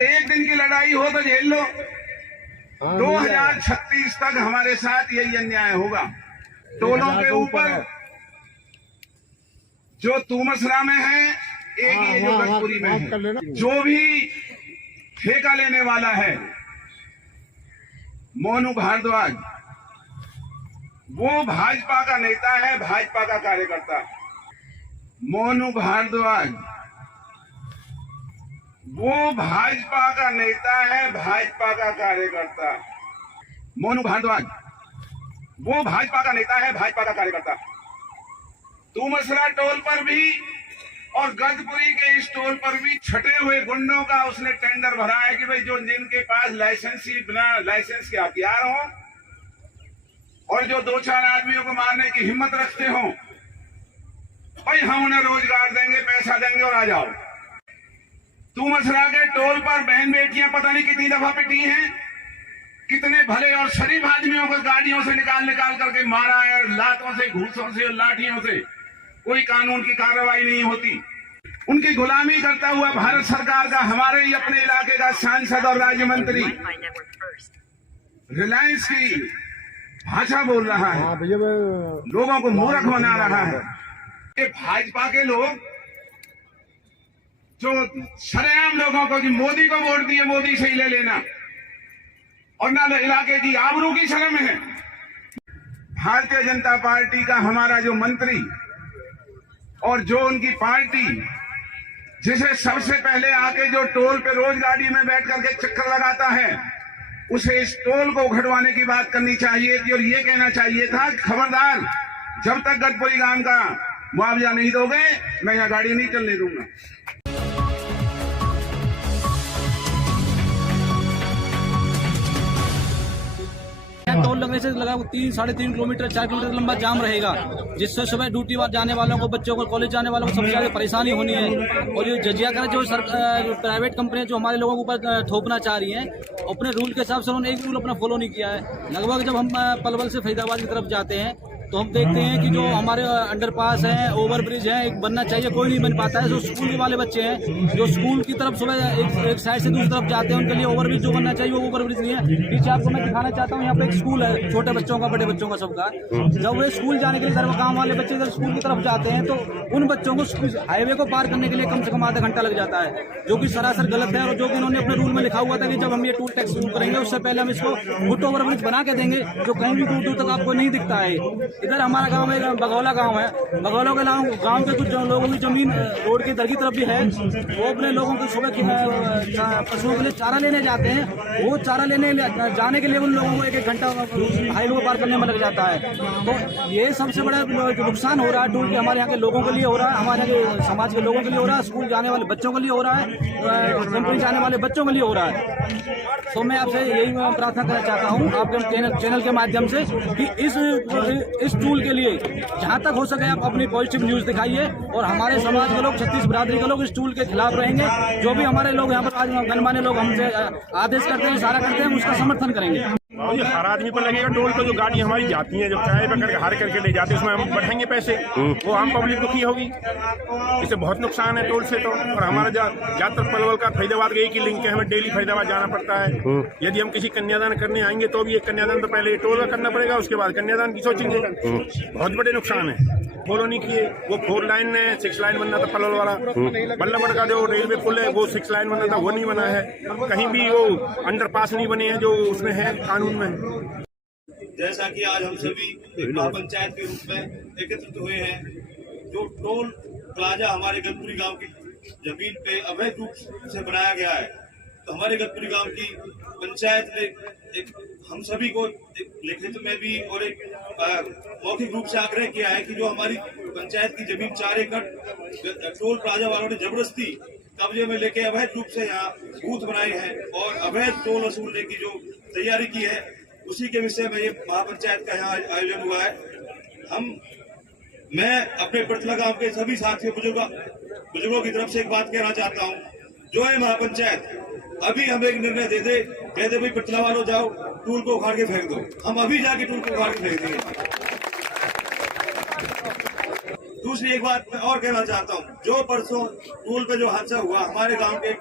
एक दिन की लड़ाई हो तो झेल लो, 2036 तक हमारे साथ यही अन्याय होगा। टोलों के ऊपर जो तुमसरा में है, एक ये जो गजपुरी में है, जो भी ठेका लेने वाला है मोनू भारद्वाज, वो भाजपा का नेता है, भाजपा का कार्यकर्ता। मोनू भारद्वाज वो भाजपा का नेता है, भाजपा का कार्यकर्ता। मोनू भारद्वाज वो भाजपा का नेता है, भाजपा का कार्यकर्ता। तुमसरा टोल पर भी और गजपुरी के इस टोल पर भी छटे हुए गुंडों का उसने टेंडर भरा है कि भाई जो जिनके पास लाइसेंस ही बिना लाइसेंस के हथियार हो और जो 2-4 आदमियों को मारने की हिम्मत रखते हो, भाई हम उन्हें रोजगार देंगे, पैसा देंगे और आ जाओ। तुमसरा के टोल पर बहन बेटियां पता नहीं कितनी दफा पिटी हैं, कितने भले और शरीफ आदमियों को गाड़ियों से निकाल करके मारा है, लातों से, घूसों से और लाठियों से। कोई कानून की कार्रवाई नहीं होती। उनकी गुलामी करता हुआ भारत सरकार का हमारे ही अपने इलाके का सांसद और राज्य मंत्री रिलायंस की भाषा बोल रहा है, लोगों को मूर्ख बना रहा है। ये भाजपा के लोग जो सरेआम लोगों को कि मोदी को वोट दिए, मोदी से ही ले लेना और ना इलाके की आबरू की शर्म है। भारतीय जनता पार्टी का हमारा जो मंत्री और जो उनकी पार्टी, जिसे सबसे पहले आके जो टोल पे रोज गाड़ी में बैठ करके चक्कर लगाता है, उसे इस टोल को उखड़वाने की बात करनी चाहिए थी और ये कहना चाहिए था खबरदार, जब तक गजपुरी गांव का मुआवजा नहीं दोगे मैं यहाँ गाड़ी नहीं चलने दूंगा। टोल लगने से लगा 3-3.5 किलोमीटर 4 किलोमीटर लंबा जाम रहेगा, जिससे सुबह ड्यूटी जाने वालों को, बच्चों को, कॉलेज जाने वालों को सबसे ज्यादा परेशानी होनी है। और ये जजिया कर जो प्राइवेट कंपनियां जो हमारे लोगों के ऊपर थोपना चाह रही हैं, अपने रूल के हिसाब से उन्होंने एक रूल अपना फॉलो नहीं किया है। लगभग जब हम पलवल से फरीदाबाद की तरफ जाते हैं तो हम देखते हैं कि जो हमारे अंडरपास है, ओवर ब्रिज है, एक बनना चाहिए, कोई नहीं बन पाता है। जो स्कूल वाले बच्चे हैं जो स्कूल की तरफ सुबह एक साइड से दूसरी तरफ जाते हैं, उनके लिए ओवर ब्रिज जो बनना चाहिए वो ओवर ब्रिज नहीं है। पीछे आपको मैं दिखाना चाहता हूँ, यहाँ पे एक स्कूल है, छोटे बच्चों का, बड़े बच्चों का, सबका। जब वे स्कूल जाने के लिए इधर गाँव वाले बच्चे इधर स्कूल की तरफ जाते हैं तो उन बच्चों को हाईवे को पार करने के लिए कम से कम आधा घंटा लग जाता है, जो कि सरासर गलत है। और जो कि उन्होंने अपने रूल में लिखा हुआ था कि जब हम ये टूल टैक्स शुरू करेंगे उससे पहले हम इसको फुट ओवर ब्रिज बना के देंगे, जो कहीं भी दूर दूर तक आपको नहीं दिखता है। इधर हमारा गाँव में बगौला गांव है, बगौला के गांव के कुछ लोगों की जमीन रोड की इधर की तरफ भी है, वो अपने लोगों को सुबह पशुओं के लिए चारा लेने जाते हैं। वो चारा लेने जाने के लिए उन लोगों को 1-1 घंटा हाईवे को पार करने में लग जाता है। तो ये सबसे बड़ा नुकसान हो रहा है टूल के, हमारे यहाँ के लोगों के लिए हो रहा है, हमारे यहाँ के समाज के लोगों के लिए हो रहा है, स्कूल जाने वाले बच्चों के लिए हो रहा है, कंपनी जाने वाले बच्चों के लिए हो रहा है। तो मैं आपसे यही प्रार्थना करना चाहता हूँ आपके चैनल के माध्यम से कि इस टूल के लिए जहाँ तक हो सके आप अपनी पॉजिटिव न्यूज दिखाइए और हमारे समाज के लोग, छत्तीस बिरादरी के लोग इस टूल के खिलाफ रहेंगे। जो भी हमारे लोग यहाँ पर आज गणमान्य लोग हमसे आदेश करते हैं, इशारा करते हैं, उसका समर्थन करेंगे। ये हर आदमी पर लगेगा टोल पर। जो गाड़ी हमारी जाती है, जो किराए पर करके हार करके ले जाते हैं, उसमें हम बढ़ाएंगे पैसे, वो आम पब्लिक दुखी होगी। इससे बहुत नुकसान है टोल से तो। और हमारा ज्यादातर पलवल का फरीदाबाद एक ही लिंक है, हमें डेली फरीदाबाद जाना पड़ता है। यदि हम किसी कन्यादान करने आएंगे तो भी एक कन्यादान तो पहले टोल का करना पड़ेगा, उसके बाद कन्यादान की सोचेंगे। बहुत बड़े नुकसान है। फॉलो नहीं किए, वो 4 लाइन है, 6 लाइन बनना था पलवल वाला। बल्लभगढ़ का जो रेलवे पुल है वो 6 लाइन बनना था, वो नहीं बना है। कहीं भी वो अंडरपास नहीं बने हैं जो उसमें है कानून में। जैसा कि आज हम सभी एक पंचायत के रूप में एकत्रित हुए हैं, जो टोल प्लाजा हमारे गजपुरी गांव की जमीन पे अवैध रूप से बनाया गया है, तो हमारे गजपुरी गांव की पंचायत ने हम सभी को लिखित में भी और एक मौखिक रूप से आग्रह किया है कि जो हमारी पंचायत की जमीन 4 एकड़ टोल प्लाजा वालों ने जबरदस्ती कब्जे में लेके अवैध रूप से यहाँ बूथ बनाए हैं और अवैध टोल वसूलने की जो तैयारी की है, उसी के विषय में ये महापंचायत का यहाँ आयोजन हुआ है। मैं अपने पृथला गांव के सभी साथियों बुजुर्गों की तरफ से एक बात कहना चाहता हूँ, जो है महापंचायत अभी हमें एक निर्णय दे दे, कह दे भाई पृथला वालों जाओ टूल को उखाड़ के फेंक दो, हम अभी जाके टूल को उखाड़ के फेंक देंगे। दूसरी एक बात मैं और कहना चाहता हूँ, जो परसों टूल पे जो हादसा हुआ, हमारे गांव के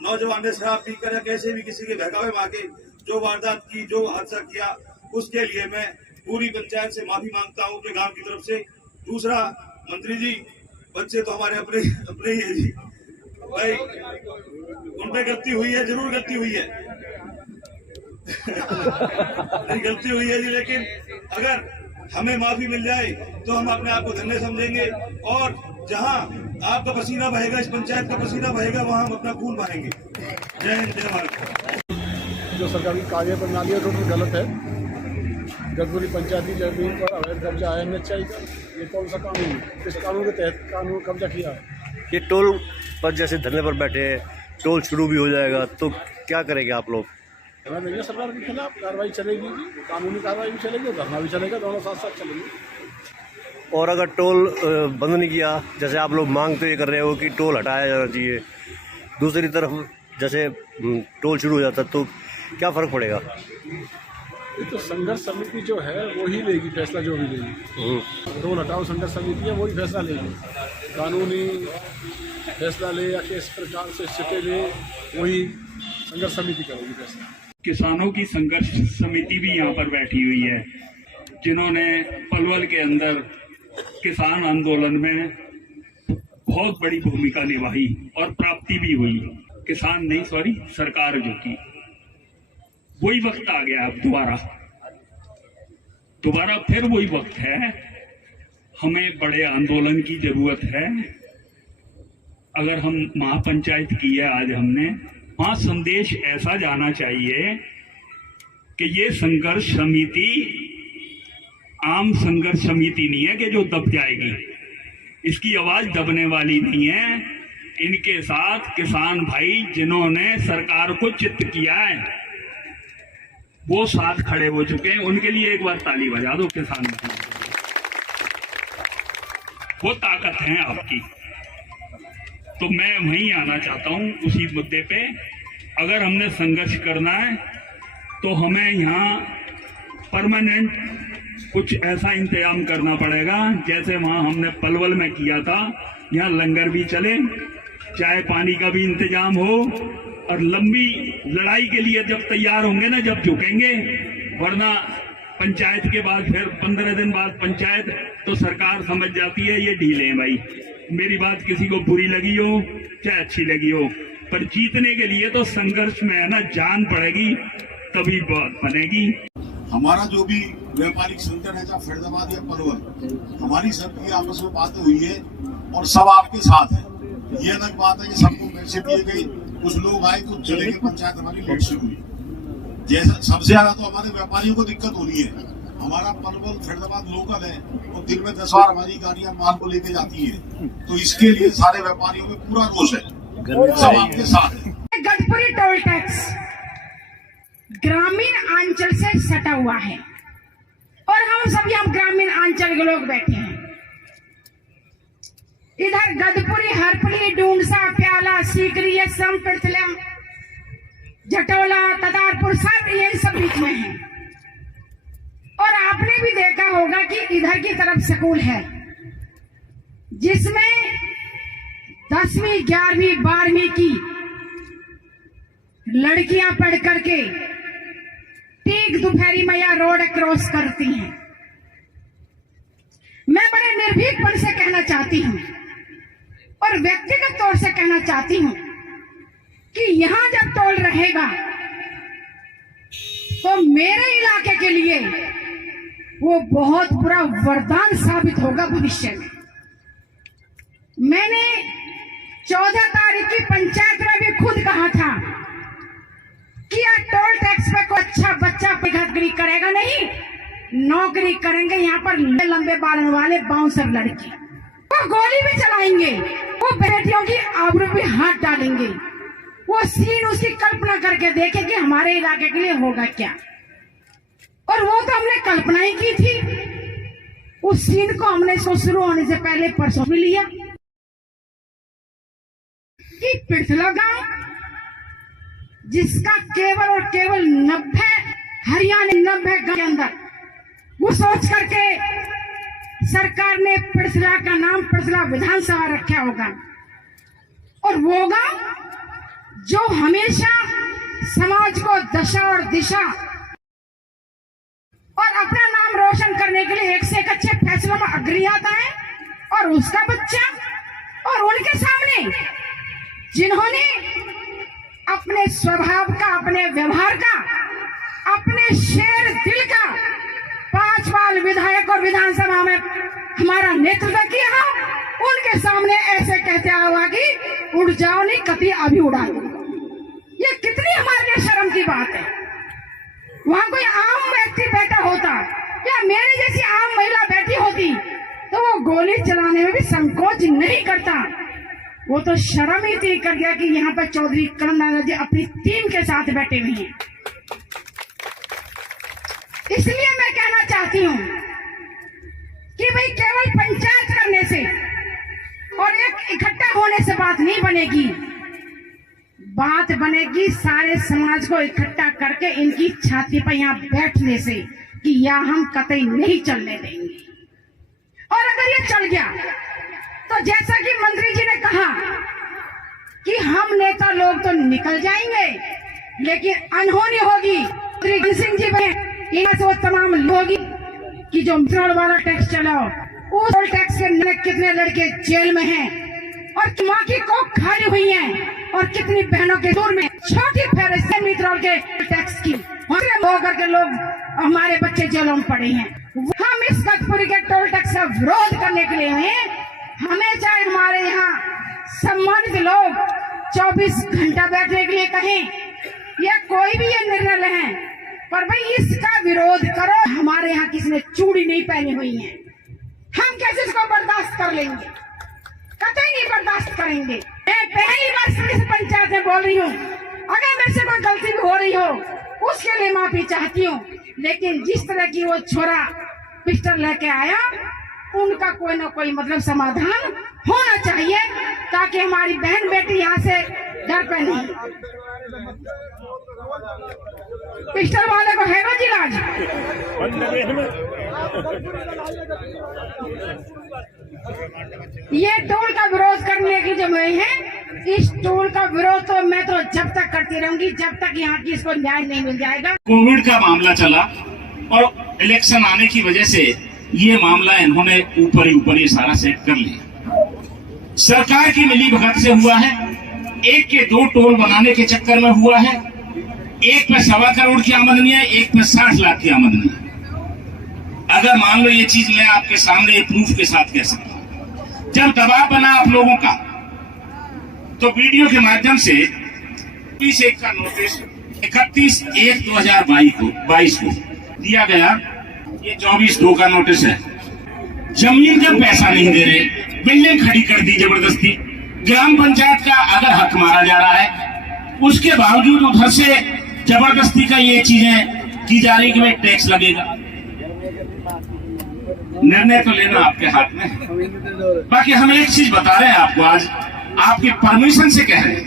नौजवान ने शराब पीकर या कैसे भी किसी के बहकावे में आके जो वारदात की, जो हादसा किया, उसके लिए मैं पूरी पंचायत से माफी मांगता हूँ अपने गांव की तरफ से। दूसरा, मंत्री जी, बच्चे तो हमारे अपने ही है जी भाई, उन पे गलती हुई है, जरूर गलती हुई है नहीं गलती हुई है जी, लेकिन अगर हमें माफी मिल जाए तो हम अपने आप को धन्य समझेंगे और जहां आपका पसीना बहेगा, इस पंचायत का पसीना बहेगा, वहां हम अपना खून बहाएंगे। जय हिंद, जय भारत। जो सरकारी कार्य प्रणाली है टोटल गलत है। गढ़पुरी पंचायती जमीन पर अवैध कब्जा है NHI का, ये कौन सा कानून है? किस कानून के तहत कानून कब्जा किया है? ये टोल पर जैसे धरने पर बैठे हैं, टोल शुरू भी हो जाएगा तो क्या करेंगे आप लोग? धरना देंगे सरकार के खिलाफ, कार्रवाई चलेगी, कानूनी कार्रवाई भी चलेगी, धरना भी चलेगा, दोनों साथ साथ चलेंगे। और अगर टोल बंद नहीं किया, जैसे आप लोग मांग तो ये कर रहे हो कि टोल हटाया जाना चाहिए, दूसरी तरफ जैसे टोल शुरू हो जाता तो क्या फ़र्क पड़ेगा? ये तो संघर्ष समिति जो है वो ही लेगी फैसला, जो भी लेगी। टोल हटाओ संघर्ष समिति है, वही फैसला लेगी। कानूनी फैसला ले या किस प्रकार से स्थिति ले, वही संघर्ष समिति करेगी फैसला। किसानों की संघर्ष समिति भी यहाँ पर बैठी हुई है, जिन्होंने पलवल के अंदर किसान आंदोलन में बहुत बड़ी भूमिका निभाई और प्राप्ति भी हुई। किसान नहीं, सॉरी, सरकार जो की। वही वक्त आ गया अब दोबारा फिर वही वक्त है। हमें बड़े आंदोलन की जरूरत है। अगर हम महापंचायत की है आज हमने, वहां संदेश ऐसा जाना चाहिए कि ये संघर्ष समिति आम संघर्ष समिति नहीं है कि जो दब जाएगी। इसकी आवाज दबने वाली नहीं है। इनके साथ किसान भाई जिन्होंने सरकार को चित्त किया है, वो साथ खड़े हो चुके हैं। उनके लिए एक बार ताली बजा दो किसान भाई। वो ताकत है आपकी। तो मैं वहीं आना चाहता हूं उसी मुद्दे पे। अगर हमने संघर्ष करना है तो हमें यहाँ परमानेंट कुछ ऐसा इंतजाम करना पड़ेगा, जैसे वहां हमने पलवल में किया था। यहाँ लंगर भी चले, चाय पानी का भी इंतजाम हो, और लंबी लड़ाई के लिए जब तैयार होंगे ना, जब झुकेंगे। वरना पंचायत के बाद फिर 15 दिन बाद पंचायत, तो सरकार समझ जाती है ये ढीले हैं भाई। मेरी बात किसी को बुरी लगी हो चाहे अच्छी लगी हो, पर जीतने के लिए तो संघर्ष में है ना, जान पड़ेगी, तभी बात बनेगी। हमारा जो भी व्यापारिक संगठन है, चाहे फरीदाबाद या पलवल, हमारी सबकी आपस में बातें हुई है और सब आपके साथ है। ये अलग बात है कि सबको पैसे दिए गए, कुछ लोग आए कुछ चले गए, पंचायत हमारी लेट से हुई। जैसा सबसे ज्यादा तो हमारे व्यापारियों को दिक्कत हो रही है। हमारा पलवल फरीदाबाद लोकल है और दिन में 10 बार हमारी गाड़ियां माल को लेके जाती है, तो इसके लिए सारे व्यापारियों में पूरा रोष है, सब आपके साथ है। गढ़पुरी टोल टैक्स ग्रामीण अंचल से सटा हुआ है और हम सभी ग्रामीण अंचल के लोग बैठे हैं। इधर गढ़पुरी, हरपली, डूंडसा, प्याला, सीकरी, सम, पिरथला, जटोला, ततारपुर सब यही सब बीच में है। और आपने भी देखा होगा कि इधर की तरफ स्कूल है जिसमें 10वीं, 11वीं, 12वीं की लड़कियां पढ़ करके ठीक दोपहरी में या रोड क्रॉस करती हैं। मैं बड़े निर्भीकपन से कहना चाहती हूं और व्यक्तिगत तौर से कहना चाहती हूं कि यहां जब टोल रहेगा तो मेरे इलाके के लिए वो बहुत बुरा वरदान साबित होगा भविष्य में। मैंने 14 तारीख की पंचायत में भी खुद कहा था कि यार टोल टैक्स पे कोई अच्छा बच्चा नौकरी करेगा नहीं, नौकरी करेंगे यहाँ पर लंबे बालों वाले बाउंसर लड़के। वो गोली भी चलाएंगे, वो बेटियों की आबरू भी हाथ डालेंगे। वो सीन उसकी कल्पना करके देखे कि हमारे इलाके के लिए होगा क्या। और वो तो हमने कल्पना ही की थी। उस सीन को हमने इसको शुरू होने से पहले परसों भी लिया कि पिरथला गांव जिसका केवल और केवल 90 हरियाणा 90 गांव के अंदर, वो सोच करके सरकार ने पिरथला का नाम पिरथला विधानसभा रखा होगा। और वो गांव जो हमेशा समाज को दशा और दिशा और अपना नाम रोशन करने के लिए एक से एक अच्छे फैसलों में अग्रणी आता है, और उसका बच्चा और उनके सामने जिन्होंने अपने स्वभाव का, अपने व्यवहार का, अपने शेर दिल का 5 बार विधायक और विधानसभा में हमारा नेतृत्व किया, उनके सामने ऐसे कहते हुआ कि उड़ जाओ नहीं कभी अभी उड़ा दो। ये कितनी हमारे लिए शर्म की बात है। वहां कोई आम व्यक्ति बैठा होता या मेरी जैसी आम महिला बैठी होती तो वो गोली चलाने में भी संकोच नहीं करता। वो तो शर्म ही तय कर गया कि यहाँ पर चौधरी करण जी अपनी टीम के साथ बैठे हुए हैं। इसलिए मैं कहना चाहती हूँ कि भाई केवल पंचायत करने से और एक इकट्ठा होने से बात नहीं बनेगी, बात बनेगी सारे समाज को इकट्ठा करके इनकी छाती पर यहाँ बैठने से कि यहाँ हम कतई नहीं चलने देंगे। और अगर ये चल गया तो जैसा कि मंत्री जी ने कहा कि हम नेता लोग तो निकल जाएंगे लेकिन अनहोनी होगी। श्री सिंह जी यहाँ से वो तमाम लोग कि जो मित्रों वाला टैक्स चलाओ, उस टैक्स के कितने लड़के जेल में हैं और माँ की कोख खाली हुई है और कितनी बहनों के दूर में छोटी फहरिस्त मित्रों के टैक्स की होकर के लोग हमारे बच्चे जेलों में पड़े हैं। हम इस गतपुरी के टोल टैक्स का विरोध करने के लिए हैं। हमें चाहे हमारे यहाँ सम्मानित लोग 24 घंटा बैठने के लिए कहें या कोई भी ये निर्णय लें, पर भाई इसका विरोध करो। हमारे यहाँ किसी ने चूड़ी नहीं पहनी हुई है, हम कैसे इसको बर्दाश्त कर लेंगे? कतई नहीं बर्दाश्त करेंगे। मैं पहली बार इस पंचायत में बोल रही हूँ, अगर मेरे से कोई गलती भी हो रही हो उसके लिए माफी चाहती हूँ, लेकिन जिस तरह की वो छोरा पिस्टल लेके आया उनका कोई ना कोई मतलब समाधान होना चाहिए ताकि हमारी बहन बेटी यहाँ से डर पे नहीं। पिस्टल वाले को है ना जिलाज। ये टोल का विरोध करने की जो हुई है, इस टोल का विरोध तो मैं तो जब तक करती रहूंगी जब तक यहाँ की इसको न्याय नहीं मिल जाएगा। कोविड का मामला चला और इलेक्शन आने की वजह से ये मामला इन्होंने ऊपर ही सारा सेट कर लिया। सरकार की मिली भगत से हुआ है, एक के 2 टोल बनाने के चक्कर में हुआ है। एक पे 1.25 करोड़ की आमदनी है, एक पे 60 लाख की आमदनी है। अगर मान लो ये चीज मैं आपके सामने प्रूफ के साथ कह सकता हूं, जब दबाव बना आप लोगों का तो वीडियो के माध्यम से 31/1 का नोटिस 31/1/2022 को दिया गया। ये 24/2 का नोटिस है। जमीन का पैसा नहीं दे रहे, बिल्डिंग खड़ी कर दी जबरदस्ती। ग्राम पंचायत का अगर हक मारा जा रहा है उसके बावजूद उधर से जबरदस्ती का ये चीजें की जा रही कि भाई टैक्स लगेगा। निर्णय तो लेना आपके हाथ में है। बाकी हम एक चीज बता रहे हैं आपको, आज आपकी परमिशन से कह रहे हैं,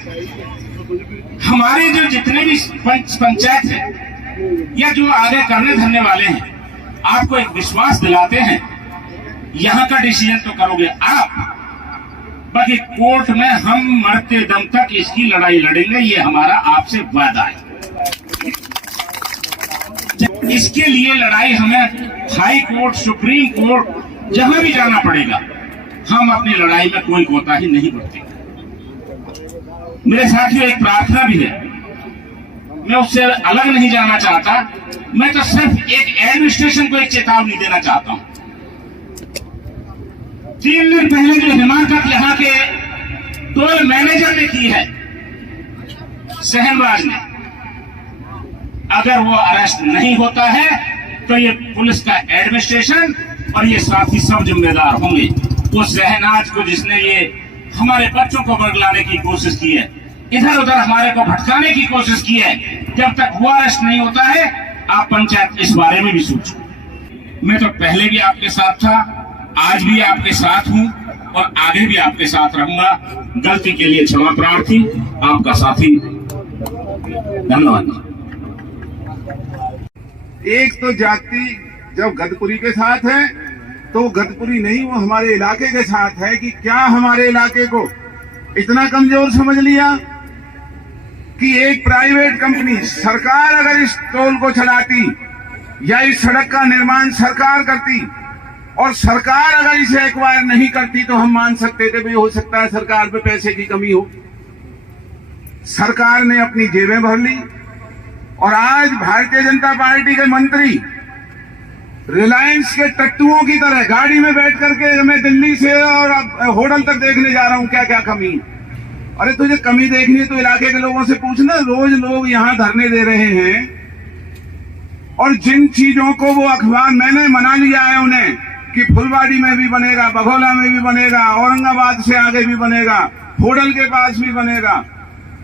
हमारे जो जितने भी पंचायत है या जो आगे करने धरने वाले हैं, आपको एक विश्वास दिलाते हैं यहाँ का डिसीजन तो करोगे आप, बाकी कोर्ट में हम मरते दम तक इसकी लड़ाई लड़ेंगे, ये हमारा आपसे वादा है। इसके लिए लड़ाई हमें हाई कोर्ट, सुप्रीम कोर्ट, जहां भी जाना पड़ेगा, हम अपनी लड़ाई में कोई कोताही नहीं बरतेंगे। मेरे साथियों, एक प्रार्थना भी है, मैं उससे अलग नहीं जाना चाहता। मैं तो सिर्फ एक एडमिनिस्ट्रेशन को एक चेतावनी देना चाहता हूं। 3 दिन पहले जो हिमाकत यहाँ के टोल मैनेजर ने की है, सहनवाज ने, अगर वो अरेस्ट नहीं होता है तो ये पुलिस का एडमिनिस्ट्रेशन और ये साथी सब जिम्मेदार होंगे। वो शहनाज को जिसने ये हमारे बच्चों को बरगलाने की कोशिश की है, इधर उधर हमारे को भटकाने की कोशिश की है, जब तक वो अरेस्ट नहीं होता है आप पंचायत इस बारे में भी सोचो। मैं तो पहले भी आपके साथ था, आज भी आपके साथ हूं और आगे भी आपके साथ रहूंगा। गलती के लिए क्षमा प्रार्थी, आपका साथी। धन्यवाद। एक तो जाति जब गतपुरी के साथ है तो गतपुरी नहीं, वो हमारे इलाके के साथ है कि क्या हमारे इलाके को इतना कमजोर समझ लिया कि एक प्राइवेट कंपनी, सरकार अगर इस टोल को चलाती या इस सड़क का निर्माण सरकार करती और सरकार अगर इसे एक्वायर नहीं करती तो हम मान सकते थे भी हो सकता है सरकार पे पैसे की कमी हो। सरकार ने अपनी जेबें भर ली और आज भारतीय जनता पार्टी के मंत्री रिलायंस के टट्टुओं की तरह गाड़ी में बैठ करके मैं दिल्ली से और होटल तक देखने जा रहा हूं क्या क्या कमी। अरे तुझे कमी देखनी है तो इलाके के लोगों से पूछना। रोज लोग यहां धरने दे रहे हैं और जिन चीजों को वो अखबार मैंने मना लिया है उन्हें कि फुलवाड़ी में भी बनेगा, बघौला में भी बनेगा, औरंगाबाद से आगे भी बनेगा, होटल के पास भी बनेगा।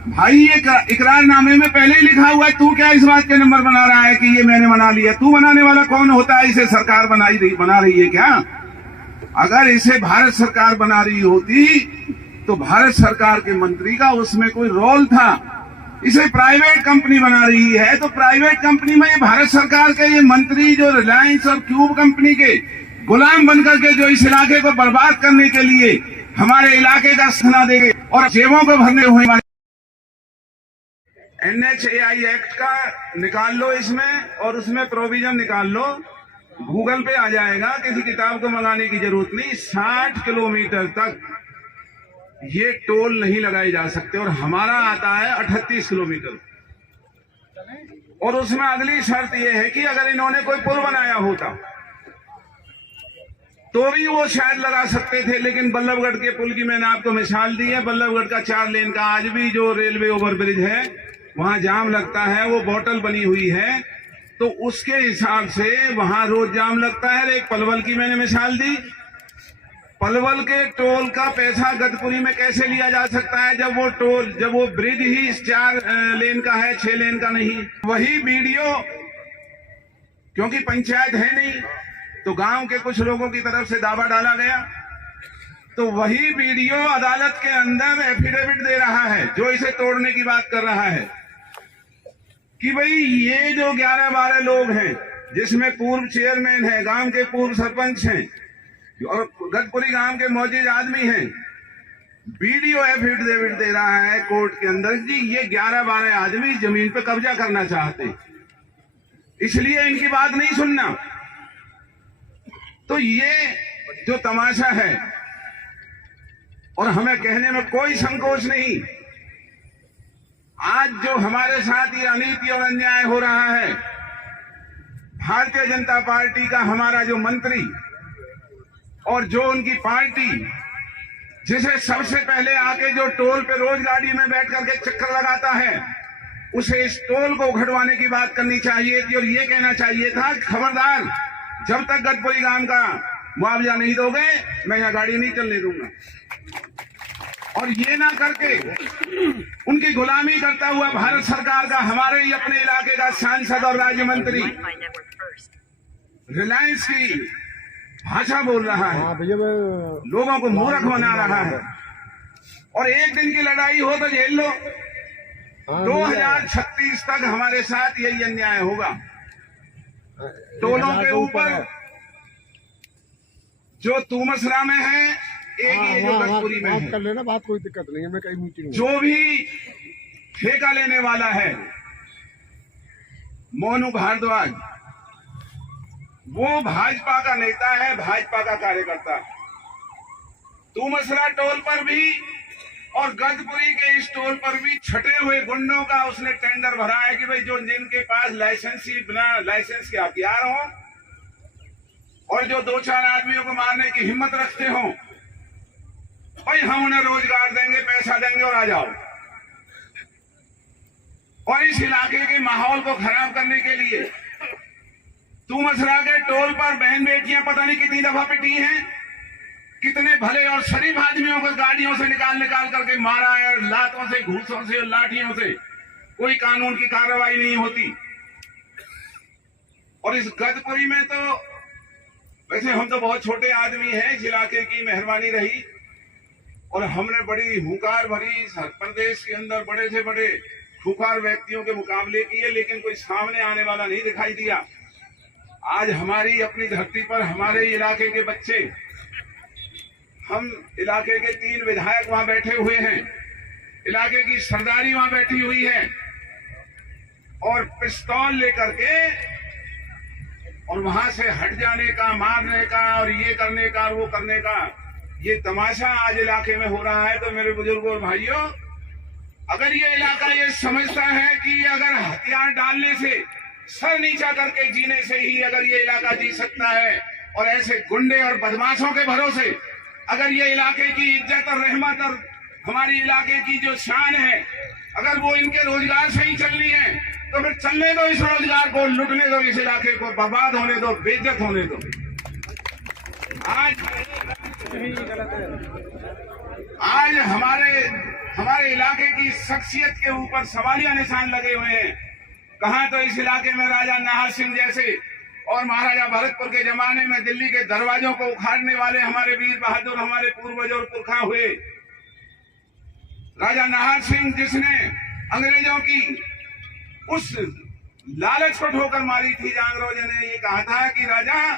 भाई ये इकरारनामे में पहले ही लिखा हुआ है, तू क्या इस बात के नंबर बना रहा है कि ये मैंने बना लिया। तू बनाने वाला कौन होता है? इसे सरकार बना रही है क्या? अगर इसे भारत सरकार बना रही होती तो भारत सरकार के मंत्री का उसमें कोई रोल था। इसे प्राइवेट कंपनी बना रही है तो प्राइवेट कंपनी में ये भारत सरकार के ये मंत्री जो रिलायंस और क्यूब कंपनी के गुलाम बनकर के जो इस इलाके को बर्बाद करने के लिए हमारे इलाके का सना देंगे और जेबों को भरने हुए NHAI एक्ट का निकाल लो इसमें और उसमें प्रोविजन निकाल लो। गूगल पे आ जाएगा, किसी किताब को मंगाने की जरूरत नहीं। 60 किलोमीटर तक ये टोल नहीं लगाए जा सकते और हमारा आता है 38 किलोमीटर। और उसमें अगली शर्त यह है कि अगर इन्होंने कोई पुल बनाया होता तो भी वो शायद लगा सकते थे, लेकिन बल्लभगढ़ के पुल की मैंने आपको मिसाल दी है। बल्लभगढ़ का 4 लेन का आज भी जो रेलवे ओवरब्रिज है वहां जाम लगता है, वो बोतल बनी हुई है तो उसके हिसाब से वहां रोज जाम लगता है। एक पलवल की मैंने मिसाल दी, पलवल के टोल का पैसा गदपुरी में कैसे लिया जा सकता है जब वो ब्रिज ही 4 लेन का है, 6 लेन का नहीं। वही वीडियो, क्योंकि पंचायत है नहीं तो गांव के कुछ लोगों की तरफ से दावा डाला गया, तो वही वीडियो अदालत के अंदर एफिडेविट दे रहा है जो इसे तोड़ने की बात कर रहा है कि भाई ये जो 11-12 लोग हैं जिसमें पूर्व चेयरमैन है, गांव के पूर्व सरपंच हैं और गदपुरी गांव के मौजूद आदमी हैं, वीडियो एफिडेविट दे रहा है कोर्ट के अंदर जी ये 11-12 आदमी जमीन पे कब्जा करना चाहते हैं, इसलिए इनकी बात नहीं सुनना। तो ये जो तमाशा है, और हमें कहने में कोई संकोच नहीं, आज जो हमारे साथ ये अनीति और अन्याय हो रहा है, भारतीय जनता पार्टी का हमारा जो मंत्री और जो उनकी पार्टी जिसे सबसे पहले आके जो टोल पे रोज गाड़ी में बैठ करके चक्कर लगाता है, उसे इस टोल को उखड़वाने की बात करनी चाहिए थी और ये कहना चाहिए था खबरदार, जब तक गदपुरी गांव का मुआवजा नहीं दोगे मैं यहां गाड़ी नहीं चलने दूंगा। और ये ना करके उनकी गुलामी करता हुआ भारत सरकार का हमारे ही अपने इलाके का सांसद और राज्य मंत्री रिलायंस की भाषा बोल रहा है, लोगों को मूर्ख बना रहा है। और एक दिन की लड़ाई हो तो झेल लो, 2036 तक हमारे साथ यही अन्याय होगा। टोलों के ऊपर जो तुमसरा में है, एक ये जो गदपुरी में है, कर लेना, बात कोई दिक्कत नहीं है, मैं कहीं मीटिंग जो भी ठेका लेने वाला है मोनू भारद्वाज, वो भाजपा का नेता है, भाजपा का कार्यकर्ता। तुमसरा टोल पर भी और गदपुरी के इस टोल पर भी छटे हुए गुंडों का उसने टेंडर भरा है कि भाई जो जिनके पास लाइसेंस ही बिना लाइसेंस के हथियार हो और जो 2-4 आदमियों को मारने की हिम्मत रखते हो, भाई हम उन्हें रोजगार देंगे, पैसा देंगे और आ जाओ। और इस इलाके के माहौल को खराब करने के लिए तुमसरा के टोल पर बहन बेटियां पता नहीं कितनी दफा पिटी हैं, कितने भले और शरीफ आदमियों को गाड़ियों से निकाल करके मारा है, लातों से, घूसों से और लाठियों से, कोई कानून की कार्रवाई नहीं होती। और इस गदपुरी में तो वैसे हम तो बहुत छोटे आदमी हैं, इस इलाके की मेहरबानी रही और हमने बड़ी हुंकार भरी प्रदेश के अंदर बड़े से बड़े खूंखार व्यक्तियों के मुकाबले किए, लेकिन कोई सामने आने वाला नहीं दिखाई दिया। आज हमारी अपनी धरती पर हमारे इलाके के बच्चे, हम इलाके के 3 विधायक वहां बैठे हुए हैं, इलाके की सरदारी वहां बैठी हुई है और पिस्तौल लेकर के और वहां से हट जाने का, मारने का और ये करने का और वो करने का ये तमाशा आज इलाके में हो रहा है। तो मेरे बुजुर्गों और भाइयों, अगर ये इलाका ये समझता है कि अगर हथियार डालने से, सर नीचा करके जीने से ही अगर ये इलाका जी सकता है और ऐसे गुंडे और बदमाशों के भरोसे अगर ये इलाके की इज्जत और रहमत और हमारी इलाके की जो शान है, अगर वो इनके रोजगार से ही चलनी है, तो फिर चलने दो इस रोजगार को, लुटने दो इस इलाके को, बर्बाद होने दो, बेइज्जत होने दो। आज हमारे इलाके की शख्सियत के ऊपर सवालिया निशान लगे हुए हैं। कहाँ तो इस इलाके में राजा नाहर सिंह जैसे और महाराजा भरतपुर के जमाने में दिल्ली के दरवाजों को उखाड़ने वाले हमारे वीर बहादुर, हमारे पूर्वज और पुरखा हुए। राजा नाहर सिंह जिसने अंग्रेजों की उस लालच को ठोकर मारी थी, जहां अंग्रेजों ने ये कहा था कि राजा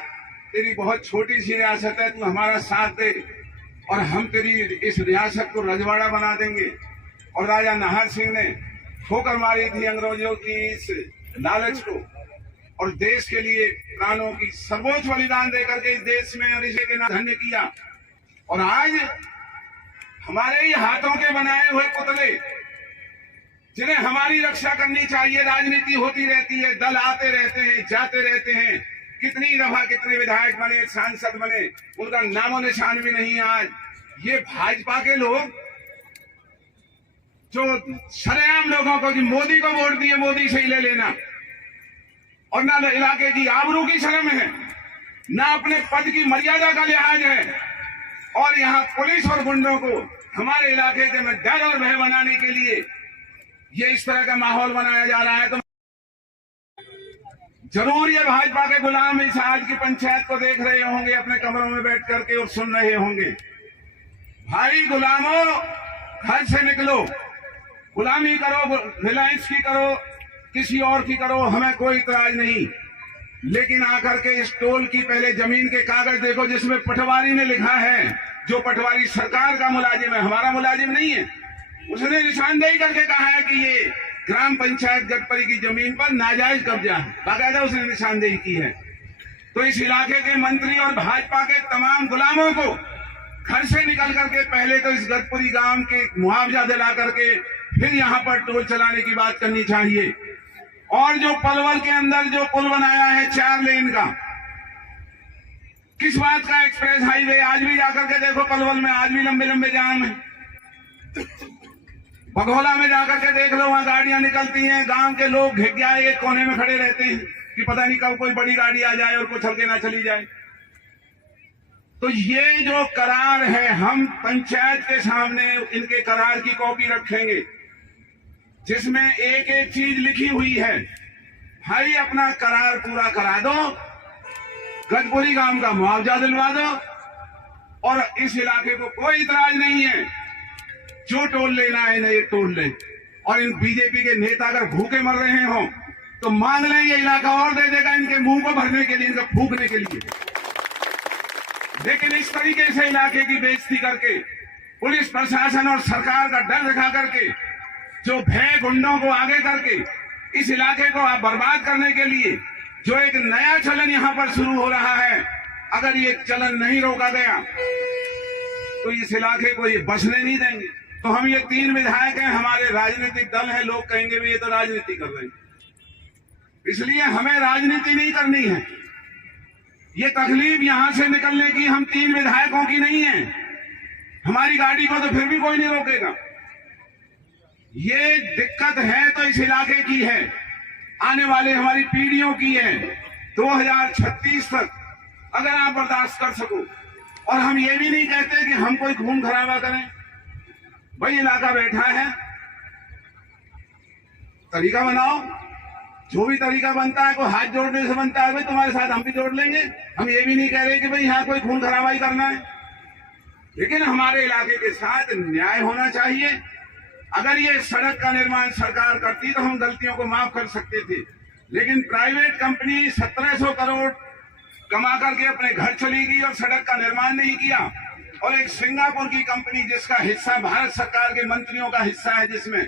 तेरी बहुत छोटी सी रियासत है, तू हमारा साथ दे और हम तेरी इस रियासत को रजवाड़ा बना देंगे। और राजा नाहर सिंह ने ठोकर मारी थी अंग्रेजों की इस लालच को और देश के लिए प्राणों की सर्वोच्च बलिदान देकर के इस देश में और इसे के नाम धन्य किया। और आज हमारे ही हाथों के बनाए हुए पुतले जिन्हें हमारी रक्षा करनी चाहिए, राजनीति होती रहती है, दल आते रहते हैं, जाते रहते हैं, कितनी दफा कितने विधायक बने, सांसद बने, उनका नामो निशान भी नहीं। आज ये भाजपा के लोग जो सरेआम लोगों को कि मोदी को वोट दिए, मोदी से ही ले लेना, और ना इलाके की आबरू की शर्म है, ना अपने पद की मर्यादा का लिहाज है, और यहाँ पुलिस और गुंडों को हमारे इलाके के में डर और भय बनाने के लिए ये इस तरह का माहौल बनाया जा रहा है। तो जरूर ये भाजपा के गुलाम इस आज की पंचायत को देख रहे होंगे अपने कमरों में बैठ करके और सुन रहे होंगे। भाई गुलामों, घर से निकलो, गुलामी करो, रिलायंस की करो, किसी और की करो, हमें कोई इतराज नहीं, लेकिन आकर के इस टोल की पहले जमीन के कागज देखो जिसमें पटवारी ने लिखा है, जो पटवारी सरकार का मुलाजिम है, हमारा मुलाजिम नहीं है, उसने निशानदेही करके कहा है कि ये ग्राम पंचायत गटपरी की जमीन पर नाजायज कब्जा है, बाकायदा उसने निशानदेही की है। तो इस इलाके के मंत्री और भाजपा के तमाम गुलामों को घर से निकल करके पहले तो इस गटपुरी गांव के मुआवजा दिला करके फिर यहाँ पर टोल चलाने की बात करनी चाहिए। और जो पलवल के अंदर जो पुल बनाया है 4 लेन का, किस बात का एक्सप्रेस हाईवे, आज भी जाकर के देखो पलवल में आज भी लंबे लंबे जाम है। बघोला में जाकर के देख लो, वहां गाड़ियां निकलती हैं, गांव के लोग घिग्याए एक कोने में खड़े रहते हैं कि पता नहीं कब कोई बड़ी गाड़ी आ जाए और कुछ हल्के ना चली जाए। तो ये जो करार है, हम पंचायत के सामने इनके करार की कॉपी रखेंगे जिसमें एक एक चीज लिखी हुई है। भाई अपना करार पूरा करा दो, गजपुरी गांव का मुआवजा दिलवा दो, और इस इलाके को कोई इतराज नहीं है, जो टोल लेना है ना ये टोल ले। और इन बीजेपी के नेता अगर भूखे मर रहे हो तो मांग लें, ये इलाका और दे देगा इनके मुंह को भरने के लिए, इनका फूकने के लिए। लेकिन इस तरीके से इलाके की बेइज्जती करके, पुलिस प्रशासन और सरकार का डर दिखा करके, जो भय गुंडों को आगे करके इस इलाके को बर्बाद करने के लिए जो एक नया चलन यहाँ पर शुरू हो रहा है, अगर ये चलन नहीं रोका गया तो इस इलाके को ये बचने नहीं देंगे। तो हम ये 3 विधायक हैं, हमारे राजनीतिक दल है, लोग कहेंगे भी ये तो राजनीति कर रहे हैं, इसलिए हमें राजनीति नहीं करनी है। ये तकलीफ यहां से निकलने की हम 3 विधायकों की नहीं है, हमारी गाड़ी को तो फिर भी कोई नहीं रोकेगा। ये दिक्कत है तो इस इलाके की है, आने वाले हमारी पीढ़ियों की है। 2036 तक अगर आप बर्दाश्त कर सको, और हम ये भी नहीं कहते कि हम कोई खून खराबा करें, भाई इलाका बैठा है, तरीका बनाओ, जो भी तरीका बनता है, कोई हाथ जोड़ने से बनता है, भाई तुम्हारे साथ हम भी जोड़ लेंगे। हम ये भी नहीं कह रहे कि भाई यहाँ कोई खून खराबाई करना है, लेकिन हमारे इलाके के साथ न्याय होना चाहिए। अगर ये सड़क का निर्माण सरकार करती तो हम गलतियों को माफ कर सकते थे, लेकिन प्राइवेट कंपनी 1700 करोड़ कमा करके अपने घर चली गई और सड़क का निर्माण नहीं किया। और एक सिंगापुर की कंपनी जिसका हिस्सा भारत सरकार के मंत्रियों का हिस्सा है, जिसमें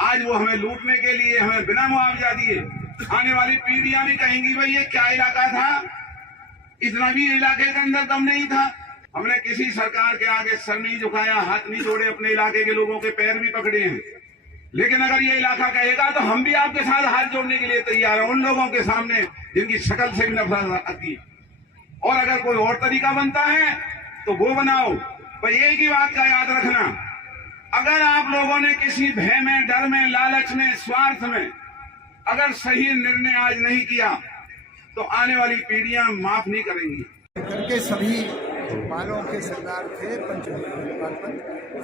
आज वो हमें लूटने के लिए हमें बिना मुआवजा दिए, आने वाली पीढ़ियां भी कहेंगी भाई ये क्या इलाका था, इतना भी इलाके के अंदर दम नहीं था। हमने किसी सरकार के आगे सर नहीं झुकाया, हाथ नहीं जोड़े, अपने इलाके के लोगों के पैर भी पकड़े हैं। लेकिन अगर ये इलाका कहेगा तो हम भी आपके साथ हाथ जोड़ने के लिए तैयार हैं, उन लोगों के सामने जिनकी शक्ल से भी नफरत आती है। और अगर कोई और तरीका बनता है तो वो बनाओ। पर एक ही बात का याद रखना, अगर आप लोगों ने किसी भय में, डर में, लालच में, स्वार्थ में अगर सही निर्णय आज नहीं किया तो आने वाली पीढ़ियां माफ नहीं करेंगी। करके सभी बालों के सरदार थे, पंच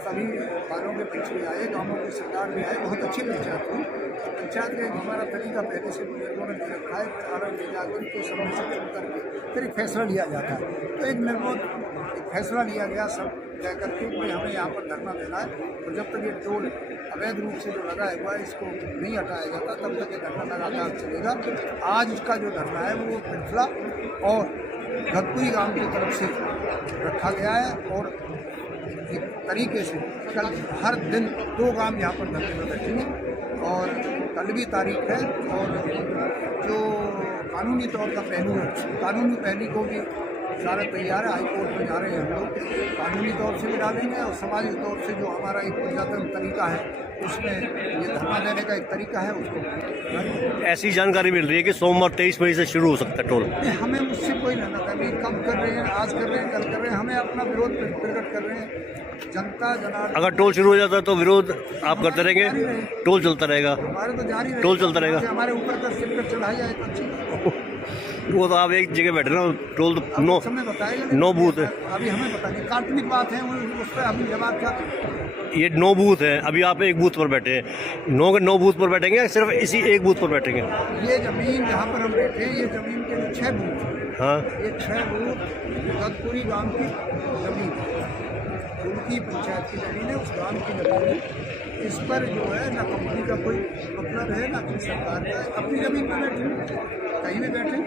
सभी बालों के पंच भी आए, गांवों के सरदार भी आए, बहुत अच्छी पंचायत हुई। पंचायत का हमारा तरीका पहले से बुजुर्गों ने दे रखा है, कारण ले जाकर के समय से चुन करके फिर एक फैसला लिया जाता है। तो एक निर्मोल फैसला लिया गया सब कह करके भाई हमें यहाँ पर धरना देना है, और जब तक ये टोल अवैध रूप से जो लगाया हुआ है इसको नहीं हटाया जाता तब तक ये धरना लगातार चलेगा। आज इसका जो धरना है वो पिंथला और गतपुरी गांव की तरफ से रखा गया है, और एक तरीके से कल हर दिन 2 गांव यहाँ पर धरने में बैठेंगे, और कल भी तारीख है। और जो कानूनी तौर का पहलू है, कानूनी पहलू को भी सारा तैयार है, हाईकोर्ट में जा रहे हैं हम लोग, कानूनी तौर से भी डालेंगे और सामाजिक तौर से जो हमारा एक प्रजातंत्र तरीका है उसमें ये धरना देने का एक तरीका है उसको। ऐसी जानकारी मिल रही है कि सोमवार 23 मई से शुरू हो सकता है टोल। हमें मुझसे कोई लेना करनी, कब कर रहे हैं, आज कर रहे हैं, कल कर रहे हैं, हमें अपना विरोध प्रकट कर रहे हैं। जनता जनार्दन, अगर टोल शुरू हो जाता है तो विरोध आप करते रहेंगे, टोल चलता रहेगा, हमारे तो जारी टोल चलता रहेगा, हमारे ऊपर का सिर चढ़ाई जाए तो अच्छी। वो तो आप एक जगह बैठे ना, टोल तो 9 बूथ है। अभी हमें पता नहीं, काल्पनिक बात है उस पर अभी जवाब क्या। ये 9 बूथ है, अभी आप एक बूथ पर बैठे हैं, 9 बूथ पर बैठेंगे, सिर्फ इसी एक बूथ पर बैठेंगे। ये जमीन जहाँ पर हम बैठे हैं, ये जमीन के 6 बूथ, हाँ, ये 6 बूथ गतपुरी गांव की जमीन, उनकी पंचायत की जमीन है, उस गांव की जमीन है। इस पर जो है ना कंपनी का कोई मतलब है ना कोई सरकार का, अपनी जमीन पर बैठे, कहीं भी बैठे।